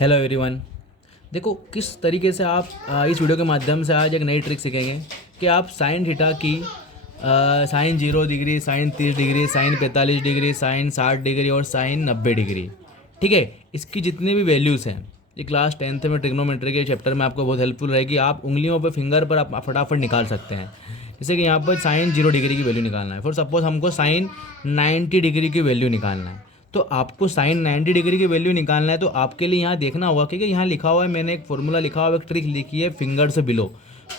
Hello everyone. देखो किस तरीके से आप इस वीडियो के माध्यम से आज एक नई ट्रिक सीखेंगे कि आप साइन थीटा की sine 0 degree, sine 30 degree, sine 45 degree, sine 60 degree और साइन 90 डिग्री, ठीक है, इसकी जितनी भी वैल्यूज़ हैं ये क्लास 10th में ट्रिग्नोमेट्री के चैप्टर में आपको बहुत हेल्पफुल रहेगी। आप उंगलियों पर फिंगर पर आप फटाफट निकाल सकते हैं। जैसे कि यहाँ पर साइन 0 डिग्री की वैल्यू निकालना है, फॉर सपोज हमको साइन 90 डिग्री की वैल्यू निकालना है। तो आपको साइन 90 डिग्री की वैल्यू निकालना है तो आपके लिए यहाँ देखना होगा, क्योंकि यहाँ लिखा हुआ है, मैंने एक फॉर्मूला लिखा हुआ है, एक ट्रिक लिखी है, फिंगर से बिलो,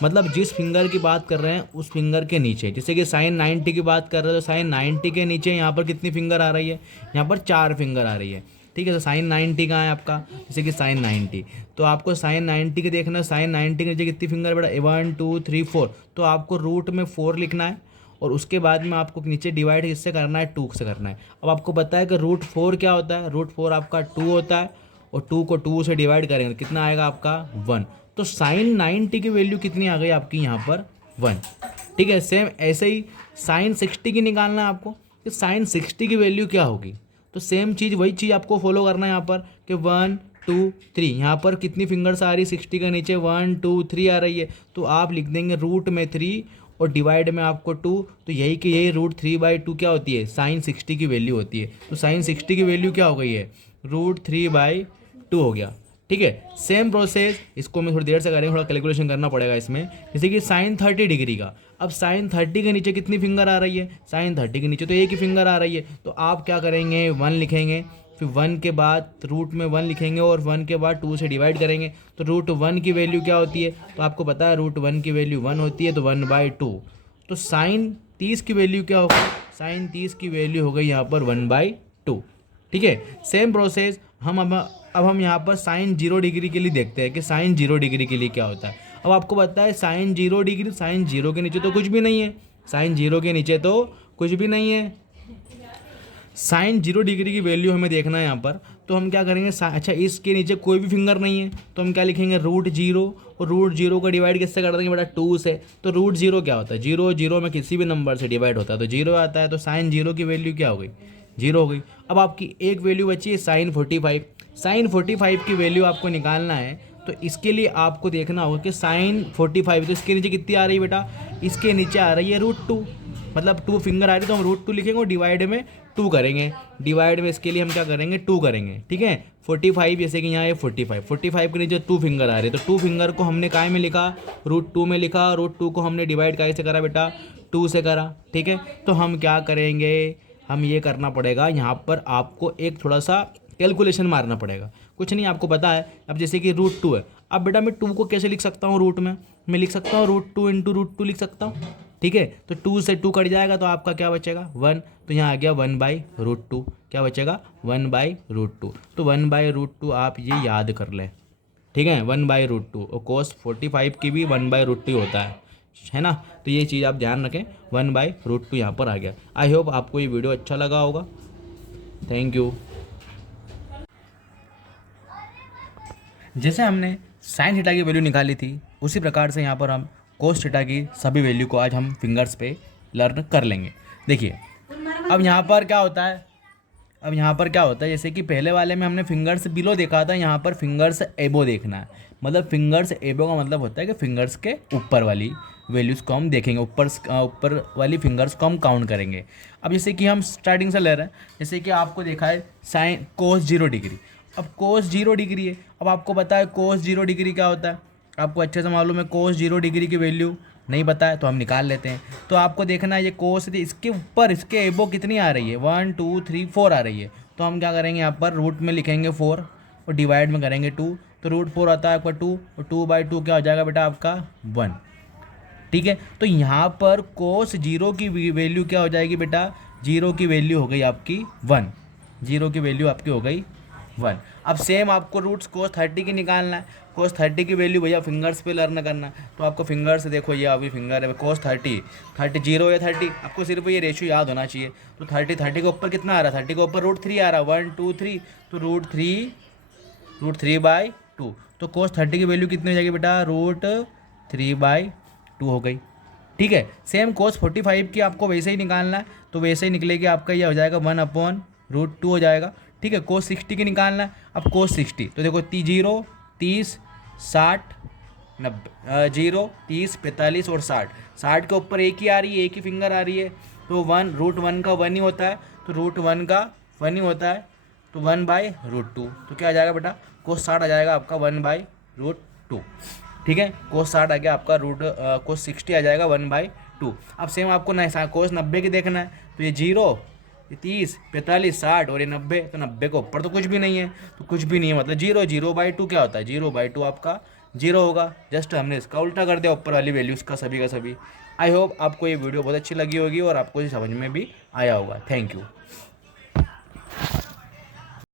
मतलब जिस फिंगर की बात कर रहे हैं उस फिंगर के नीचे। जैसे कि साइन 90 की बात कर रहे हो तो साइन 90 के नीचे यहाँ पर कितनी फिंगर आ रही है, यहाँ पर 4 फिंगर आ रही है, ठीक है। तो साइन 90 कहाँ है आपका, जैसे कि साइन 90, तो आपको साइन 90 के देखना है, साइन 90 के नीचे कितनी फिंगर बेटा, 1 2 3 4, तो आपको रूट में 4 लिखना है और उसके बाद में आपको नीचे डिवाइड किससे करना है, 2 से करना है। अब आपको पता है कि रूट 4 क्या होता है, रूट 4 आपका 2 होता है और 2 को 2 से डिवाइड करेंगे कितना आएगा आपका 1। तो साइन 90 की वैल्यू कितनी आ गई आपकी यहाँ पर 1, ठीक है। सेम ऐसे ही साइन 60 की निकालना है आपको कि साइन 60 की वैल्यू क्या होगी। तो सेम चीज़ वही चीज़ आपको फॉलो करना है यहाँ पर कि 1 2 3, यहाँ पर कितनी फिंगर्स आ रही है 60 के नीचे, 1 2 3 आ रही है, तो आप लिख देंगे रूट में 3 और डिवाइड में आपको 2। तो यही कि यही रूट 3/2 क्या होती है, साइन 60 की वैल्यू होती है। तो साइन 60 की वैल्यू क्या हो गई है, रूट 3/2 हो गया, ठीक है। सेम प्रोसेस इसको मैं थोड़ी देर से करेंगे, थोड़ा कैलकुलेशन करना पड़ेगा इसमें। जैसे कि साइन 30 डिग्री का, अब साइन 30 के नीचे कितनी फिंगर आ रही है, साइन 30 के नीचे तो एक ही फिंगर आ रही है, तो आप क्या करेंगे 1 लिखेंगे, फिर 1 के बाद रूट में 1 लिखेंगे और 1 के बाद 2 से डिवाइड करेंगे। तो रूट 1 की वैल्यू क्या होती है, तो आपको पता है रूट 1 की वैल्यू 1 होती है, तो 1/2। तो साइन 30 की वैल्यू क्या होगी, साइन 30 की वैल्यू हो गई यहाँ पर 1/2, ठीक है। सेम प्रोसेस अब हम यहाँ पर साइन 0 डिग्री के लिए देखते हैं कि साइन 0 डिग्री के लिए क्या होता है। अब आपको पता है साइन 0 डिग्री, साइन 0 के नीचे तो कुछ भी नहीं है, साइन 0 के नीचे तो कुछ भी नहीं है। साइन 0 डिग्री की वैल्यू हमें देखना है यहाँ पर, तो हम क्या करेंगे, अच्छा इसके नीचे कोई भी फिंगर नहीं है तो हम क्या लिखेंगे रूट 0, और रूट 0 का डिवाइड किससे कर देंगे बेटा 2 से। तो रूट 0 क्या होता है, 0 0 में किसी भी नंबर से डिवाइड होता है तो 0 आता है, तो साइन 0 की वैल्यू क्या हो गई, 0 हो गई। अब आपकी एक वैल्यू बची है साइन 45, साइन 45 की वैल्यू आपको निकालना है। तो इसके लिए आपको देखना होगा कि साइन 45, तो इसके नीचे कितनी आ रही है बेटा, इसके नीचे आ रही है रूट 2, मतलब 2 फिंगर आ रही है तो हम रूट 2 लिखेंगे और डिवाइड में 2 करेंगे। डिवाइड में इसके लिए हम क्या करेंगे 2 करेंगे, ठीक है। 45 जैसे कि यहाँ है 45 के नीचे 2 फिंगर आ रहे हैं, तो 2 फिंगर को हमने काय में लिखा, रूट 2 में लिखा, रूट 2 को हमने डिवाइड काय से करा बेटा 2 से करा, ठीक है। तो हम क्या करेंगे, हम ये करना पड़ेगा, यहाँ पर आपको एक थोड़ा सा कैलकुलेशन मारना पड़ेगा, कुछ नहीं आपको पता है। अब जैसे कि रूट 2 है, अब बेटा मैं 2 को कैसे लिख सकता हूँ रूट में, मैं लिख सकता हूँ रूट 2 इंटू रूट 2 लिख सकता हूँ, ठीक है। तो 2 से 2 कट जाएगा तो आपका क्या बचेगा 1, तो यहाँ आ गया 1/√2, क्या बचेगा 1/√2। तो 1/√2 आप ये याद कर लें, ठीक है, 1/√2, और कोस 45 की भी 1/√2 होता है ना। तो ये चीज़ आप ध्यान रखें, 1/√2 यहाँ पर आ गया। आई होप आपको ये वीडियो अच्छा लगा होगा, थैंक यू। जैसे हमने साइन थीटा की वैल्यू निकाली थी उसी प्रकार से यहाँ पर हम कोस थीटा की सभी वैल्यू को आज हम फिंगर्स पे लर्न कर लेंगे। देखिए अब यहाँ पर क्या होता है, अब यहाँ पर क्या होता है, जैसे कि पहले वाले में हमने फिंगर्स बिलो देखा था, यहाँ पर फिंगर्स एबो देखना है। मतलब फिंगर्स एबो का मतलब होता है कि फिंगर्स के ऊपर वाली वैल्यूज़ को हम देखेंगे, ऊपर वाली फिंगर्स को हम काउंट करेंगे। अब जैसे कि हम स्टार्टिंग से ले रहे हैं, जैसे कि आपको देखा है साइन कोस 0 डिग्री, अब कोस 0 डिग्री है। अब आपको पता है कोस 0 डिग्री क्या होता है, आपको अच्छे से मालूम है। कोस 0 डिग्री की वैल्यू नहीं पता है तो हम निकाल लेते हैं। तो आपको देखना है ये कोस थी, इसके ऊपर इसके एबो कितनी आ रही है, 1 2 3 4 आ रही है। तो हम क्या करेंगे, यहाँ पर रूट में लिखेंगे 4 और डिवाइड में करेंगे 2, तो रूट 4 आता है आपका 2, और 2/2 क्या हो जाएगा बेटा आपका 1, ठीक है। तो यहाँ पर कोस 0 की वैल्यू क्या हो जाएगी बेटा, 0 की वैल्यू हो गई आपकी 1, 0 की वैल्यू आपकी हो गई 1। अब सेम आपको रूट्स कोस 30 की निकालना है, कोस 30 की वैल्यू भैया फिंगर्स पे लर्न करना है। तो आपको फिंगर्स देखो, ये अभी फिंगर है कोस 30 0 या 30, आपको सिर्फ ये रेशियो याद होना चाहिए। तो 30 के ऊपर कितना आ रहा है, 30 के ऊपर रूट 3 आ रहा है, 1 2 3, तो रूट 3/2। तो कोस 30 की वैल्यू कितनी हो जाएगी बेटा, रूट 3/2 हो गई, ठीक है। सेम कोस 45 की आपको वैसे ही निकालना है, तो वैसे ही निकलेगी आपका, ये हो जाएगा 1/√2 हो जाएगा, ठीक है, कोस 60 की निकालना है। अब कोस 60 तो देखो 0, 30, 60, 90, 0, 30, 45 और 60। 60 के ऊपर एक ही आ रही है, एक ही फिंगर आ रही है, तो √1 का 1 ही होता है, तो √1 का 1 ही होता है, तो 1/√2। तो क्या आ जाएगा बेटा, कोस 60 आ जाएगा आपका 1/√2। ठीक है, कोस 60 आ गया आपका कोस 60 आ जाएगा 1/2। अब सेम आपको कोस 90 की देखना है, तो ये 0, ये 30, 45, 60 और ये 90, तो 90 के ऊपर तो कुछ भी नहीं है, तो कुछ भी नहीं है मतलब 0/2 क्या होता है, 0/2 आपका 0 होगा। जस्ट हमने इसका उल्टा कर दिया ऊपर वाली वैल्यूज़ का सभी का सभी। आई होप आपको ये वीडियो बहुत अच्छी लगी होगी और आपको ये समझ में भी आया होगा। Thank you.